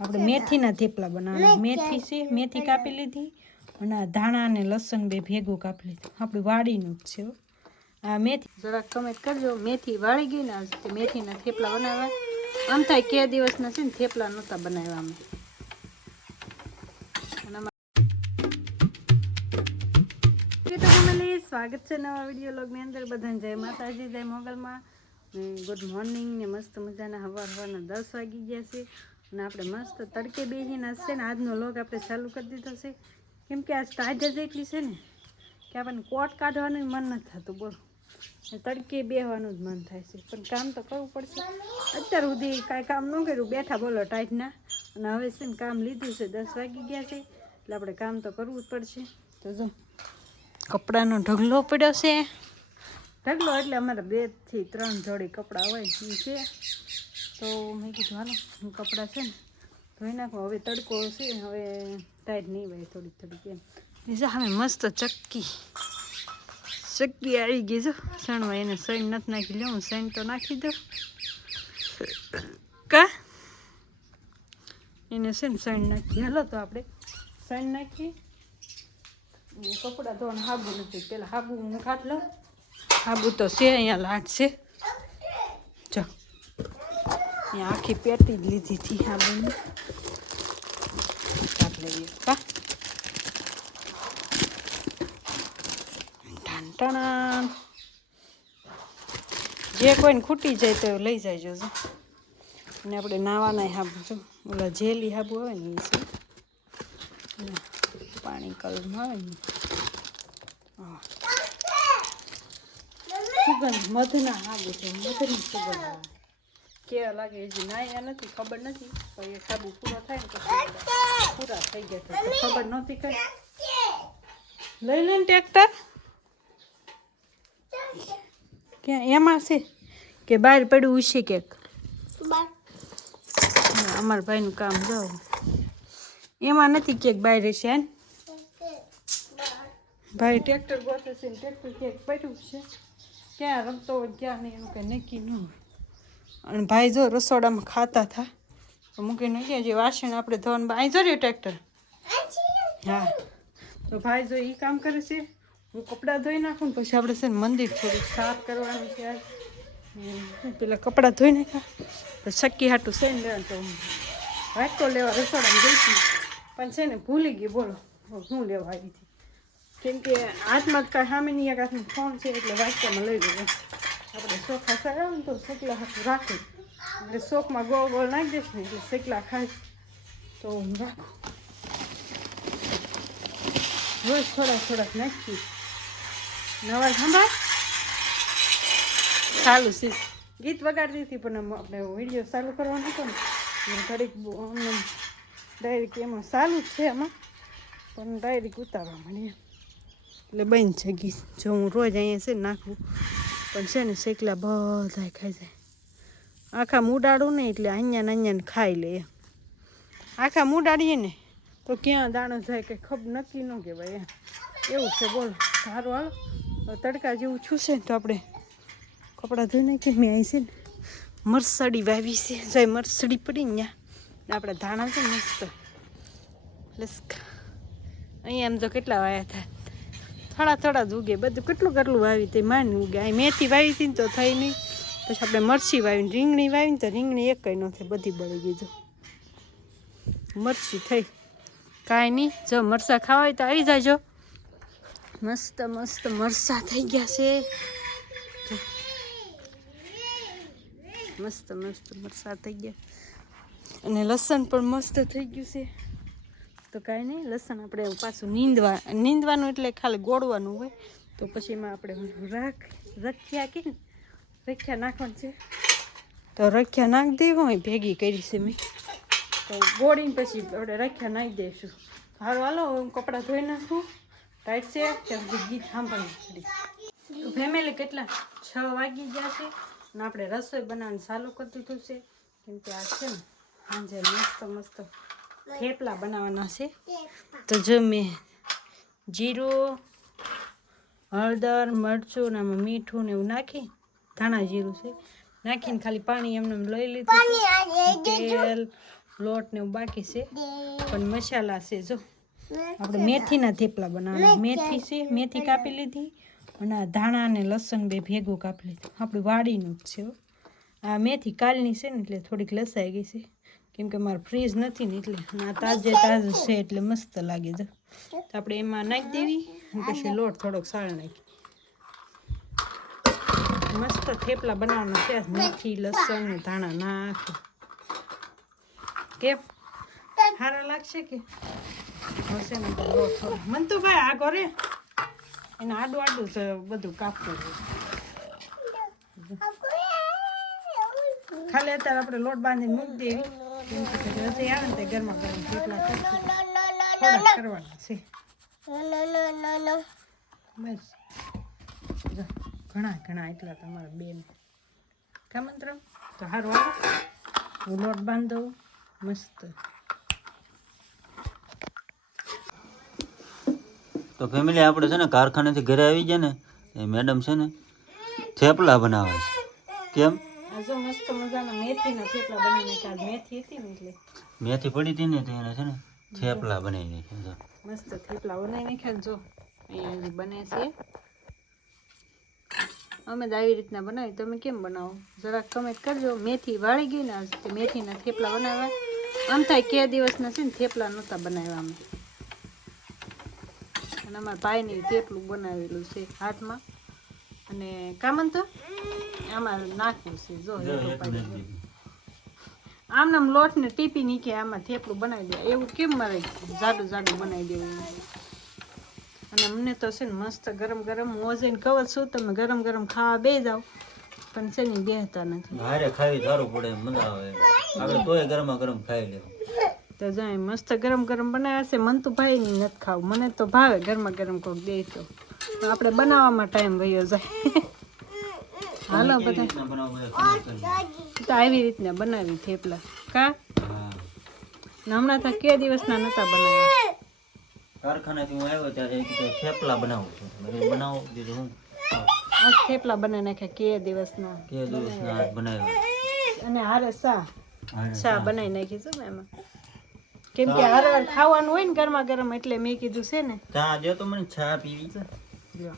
આપણે મેથીના થેપલા બનાવવાના. મેથી છે, મેથી કાપી લીધી અને આ ધાણા અને લસણ બે ભેગું કાપી લીધું. આપણું વાડીનું જ છે. આ મેથી જરાક કમેન્ટ કરજો. મેથી વાળી ગઈ ને તે મેથીના થેપલા બનાવવા. આમ થાય કે દિવસના છે ને થેપલા નહોતા બનાવ્યા અમે. સ્વાગત છે નવા વિડીયો લોગની અંદર. બધાને જય માતાજી, જય મોગલમાં ને ગુડ મોર્નિંગ ને મસ્ત મજાના સવારના 10 વાગી ગયા છે અને આપણે મસ્ત તડકે બેસીને હશે ને આજનો લોગ આપણે ચાલુ કરી દીધો છે. કેમ કે આજ તાજ જ એટલી છે ને કે આપણને કોટ કાઢવાનું મન નથી થતું. બોલો, તડકે બેસવાનું જ મન થાય છે, પણ કામ તો કરવું પડશે. અત્યાર સુધી કાંઈ કામ ન કર્યું, બેઠા બોલો ટાઈટના. અને હવે છે ને કામ લીધું છે, 10 વાગી ગયા છે એટલે આપણે કામ તો કરવું જ પડશે. તો જો કપડાનો ઢગલો પડ્યો છે. ઢગલો એટલે અમારે 2 થી 3 જોડી કપડાં હોય એ છે. તો મેં કીધું હાલો હું કપડાં છે ને ધોઈ નાખું. હવે તડકો છે, હવે ટાઈટ નહીં હોય થોડીક એમ. બીજા હવે મસ્ત ચક્કી આવી ગઈ. જો સણવા એને સણ નથી નાખી. લે હું સણ તો નાખી દઉં કા એને છે ને સણ નાખી. હાલો તો આપણે સણ નાખી. કપડાં ધોવાનું હાબુ નથી. પેલા હાબુ હું કાઢ લઉં. હાબુ તો છે અહીંયા લાટ છે. જો અહીંયા આખી પેટી જ લીધી હતી હાબુની. કાઢ લઈએ કા ટાણા. જે કોઈને ખૂટી જાય તો લઈ જાય. જો અને આપણે નાવાના હાબુ જો ઓલા જેલી હાબુ આવે ને એ છે, પાણી કલરમાં આવે ને. સુગંધ મધના હાબુ છે, મધની સુગંધ આવે. કેવા લાગે હજી નાયા નથી, ખબર નથી. પણ એ હાબુ પૂરો થાય ને પછી પૂરા થઈ ગયા તો ખબર નહોતી કઈ. લઈ લે ને ટ્રેક્ટર. ક્યાં એમાં છે કે બહાર પડ્યું છે કેક? અમારા ભાઈનું કામ જાઓ એમાં નથી કેક બહાર છે. ભાઈ ટ્રેક્ટર ગોતે છે ને ટ્રેક્ટર કેક પડ્યું છે. ક્યાં રમતો હોય ક્યાં નહીં એનું કંઈ નક્કી ન હોય. અને ભાઈ જો રસોડામાં ખાતા હતા તો મૂકીને ગયા. જે વાસણ આપણે ધોવાનું અહીં જો રહ્યું ટ્રેક્ટર. હા તો ભાઈ જો એ કામ કરે છે, હું કપડાં ધોઈ નાખું ને પછી આપણે છે ને મંદિર થોડુંક સાફ કરવાનું છે. પેલા કપડાં ધોઈ નાખ્યા પછી ચક્કી હાટું છે ને લેવાનું. તો વાટકો લેવા રસોડામાં ગઈ હતી પણ છે ને ભૂલી ગઈ. બોલો હું લેવા આવી હતી. કેમ કે હાથમાં જ કાંઈ સામેની એક હાથમાં ફોન છે એટલે વાટકામાં લઈ ગયો. આપણે ચોખા સારા ને તો શેકલા હાથું રાખું એટલે શોખમાં ગોળ ગોળ નાખી દઈશ ને એટલે શેકલા ખાય તો હું રાખું. રોજ થોડાક નાખી. નવા સાંભળ ચાલુ છે. ગીત વગાડતી હતી પણ આપણે વિડીયો ચાલુ કરવાનો હતો ને ઘડીક અમને ડાયરેક્ટ એમાં ચાલુ જ છે એમાં પણ ડાયરેક્ટ ઉતારવા મળીએ એટલે બંધ છે ગીત. જો હું રોજ અહીંયા છે ને નાખું પણ છે ને શેકલા બધા ખાઈ જાય. આખા મૂડાડું ને એટલે અહીંયા ખાઈ લે એમ. આખા મૂડાડીએ ને તો ક્યાં દાણો જાય કંઈ ખબર નક્કી ન કહેવાય એમ. એવું છે. બોલો સારું હાલો તડકા જેવું છૂશે ને તો આપણે કપડાં ધોઈ નાખીએ. મેં અહીં છે ને મરસડી વાવી છે. જાય મરસડી પડી ને ત્યાં આપણે ધાણા છે મસ્ત લસકા. અહીંયા આમ તો કેટલા વાયા થાય થોડા જ ઉગે. બધું કેટલું વાવી તે માની ઉગે. અહીં મેથી વાવી હતી ને તો થઈ નહીં. પછી આપણે મરચી વાવીને રીંગણી વાવીને તો રીંગણી એક કંઈ ન થાય, બધી બળી ગઈ. જો મરચી થઈ કાંઈ નહીં. જો મરચાં ખાવા હોય તો આવી જાજો. મસ્ત મરચાં થઈ ગયા છે. મસ્ત મરચાં થઈ ગયા અને લસણ પણ મસ્ત થઈ ગયું છે. તો કાંઈ નહીં, લસણ આપણે પાછું નીંદવાનું એટલે ખાલી ગોળવાનું હોય તો પછી એમાં આપણે રખિયા કે ને રખિયા નાખવાનું છે તો રખિયા નાખી દેવું હોય ભેગી કરી છે મેં તો ગોળીને પછી આપણે રખિયા નાખી દઈશું. હાલો હું કપડાં ધોઈ નાખું. ટાઈટ છે ત્યાં સુધી ગીત સાંભળવું પડી. તો ફેમિલી કેટલા 6 વાગી ગયા છે અને આપણે રસોઈ બનાવવાનું ચાલુ કરી દીધું છે. કેમ કે આ છે ને સાંજે મસ્ત થેપલા બનાવવાના છે. તો જો મેં જીરું, હળદર, મરચું ને આમાં મીઠું ને એવું નાખી ધાણા જીરું છે નાખીને ખાલી પાણી એમને લઈ લીધું. તેલ લોટ ને એવું બાકી છે પણ મસાલા છે જો આપણે મેથીના થેપલા બનાવવાના મેથી છે મેથી કાપી લીધી અને આ ધાણા અને લસણ બે ભેગું કાપી લીધું આપણી વાડીનું જ છે હો. આ મેથી કાલની છે ને એટલે થોડીક લસાઈ ગઈ છે કેમ કે મારે ફ્રીજ નથી ને એટલે અને આ તાજું છે એટલે મસ્ત લાગે જો તો આપણે એમાં નાખી દેવી અને પછી લોટ થોડોક સાળ નાખી મસ્ત થેપલા બનાવવાના છે મેથી લસણ ને ધાણા નાખી કેમ સારા લાગશે કે હશે ને તો લોટ થોડો મન તો ભાઈ આ કરે એને આડું આડું છે બધું કાપવું ખાલી અત્યારે આપણે લોટ બાંધીને મૂકી દેવી કેમ કે હજી આવે ને તે ગરમા ગરમ થેપલા કરશું થોડા કરવાના છે બસ જો ઘણા ઘણા એટલા તમારા બેન કા મંત્ર તો સારું આવે હું લોટ બાંધ દઉં મસ્ત તો ફેમિલી આપણે છે ને કારખાનેથી ઘરે આવી જાય ને એ મેડમ છે ને થેપલા બનાવે છે કેમ આ જો મસ્ત મજાના મેથીના થેપલા બનાવી નાખ્યા મેથી હતી ને એટલે મેથી પડી હતી ને તો એને છે ને થેપલા બનાવી નાખ્યા મસ્ત થેપલા બનાવી નાખ્યા જો અહીંયા હજી બને છે અમે તો આવી રીતના બનાવી તમે કેમ બનાવો જરાક કમેન્ટ કરજો મેથી વાળી ગઈ ને આજ તે મેથીના થેપલા બનાવ્યા આમ થાય કે દિવસના છે ને થેપલા નહોતા બનાવ્યા અમે અને અમારા ભાઈને થેપલું બનાવેલું છે હાથમાં અને કામન તો આમાં નાખવું છે જો આમ નામ લોટ ને ટીપી નીચે આમાં થેપલું બનાવી દે એવું કેમ મારે જાડું જાડું બનાવી દેવું અને અમને તો છે ને મસ્ત ગરમ ગરમ મોજેને કવર છું તમે ગરમ ગરમ ખાવા બે જાવ પણ છે ને બેહતા નથી હારે ખાવી સારું પડે મજા આવે આપણે તોય ગરમા ગરમ ખાઈ લેવું તો જાય મસ્ત ગરમ ગરમ બનાવ્યા છે મન તો ભાઈ ની નથી ખાવું મને તો ભાવે ગરમા ગરમ કોક દે તો આપણે બનાવવામાં ટાઈમ વયો જાય હાલો બધા તો આવી રીતના બનાવી થેપલા કા હમણાં તો કે દિવસના નતા બનાવ્યા કારખાનેથી હું આવ્યો ત્યારે થેપલા બનાવું છું બનાવું દીધું હું આ થેપલા બનાવી નાખ્યા કે દિવસના બનાવ્યા અને હારે ચા બનાવી નાખી છું ને એમાં કેમ કે હારે ખાવાનું હોય ને ગરમા ગરમ એટલે મેં કીધું છે ને ચા દે તો મને ચા પીવી છે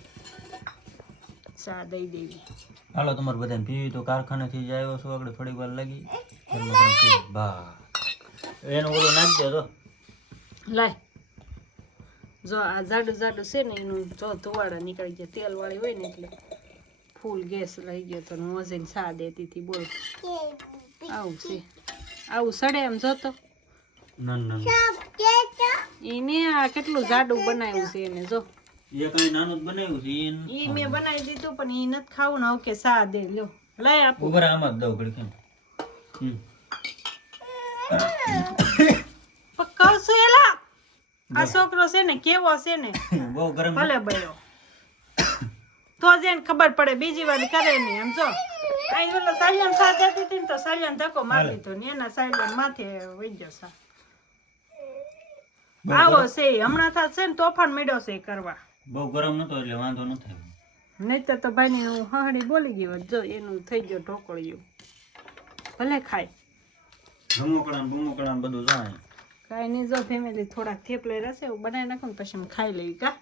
ચા દઈ દેવી હાલો તમારે બધાને પીવી તો કારખાનેથી જ આવ્યો છું આગળ થોડીક વાર લાગી ગરમા ગરમ પીવી બા એનું ઓલું નાખી દે તો લાય જો આ જાડું જાડું છે ને એનું જો ધુવાડા નીકળી ગયા તેલ વાળી હોય ને એટલે ફૂલ ગેસ લઈ ગયો તો હું હજીને ચા દેતી હતી બોલ આવું છે આવું સડે એમ જોતો એને આ કેટલું જાડું બનાવ્યું છે એને જો એ કઈ નાનું બનાવ્યું છે ઈ મેં બનાવી દીધું પણ ઈ નથી ખાવું ને કે ચા દે લ્યો લઈ આપો ઉપર આમાં જ દઉં ઘડી કેમ કહું છું એલા આ છોકરો છે ને કેવો છે ને બહુ ગરમ ભલે બયો તો જ એને ખબર પડે બીજી વાર કરે નહીં એમ જો અહીં ઓલો સાલિયાન સા જતી હતી ને તો સાલિયાન ધક્કો મારી દીધો ને એના સાલિયાન માથે વહી ગયો સા આવો છે હમણાં થા છે ને તોફાન મેળ્યો છે કરવા બહુ ગરમ નતો એટલે વાંધો ન થાય નહીતર તો ભાઈ ની હહડી બોલી ગઈ હોત જો એનું થઈ ગયો ઢોકળિયું ભલે ખાય બુમોકડા બધું જાય કાંઈ નહીં જો ફેમિલી થોડાક થેપલે રહેશે એવું બનાવી નાખો ને પછી ખાઈ લેવી કા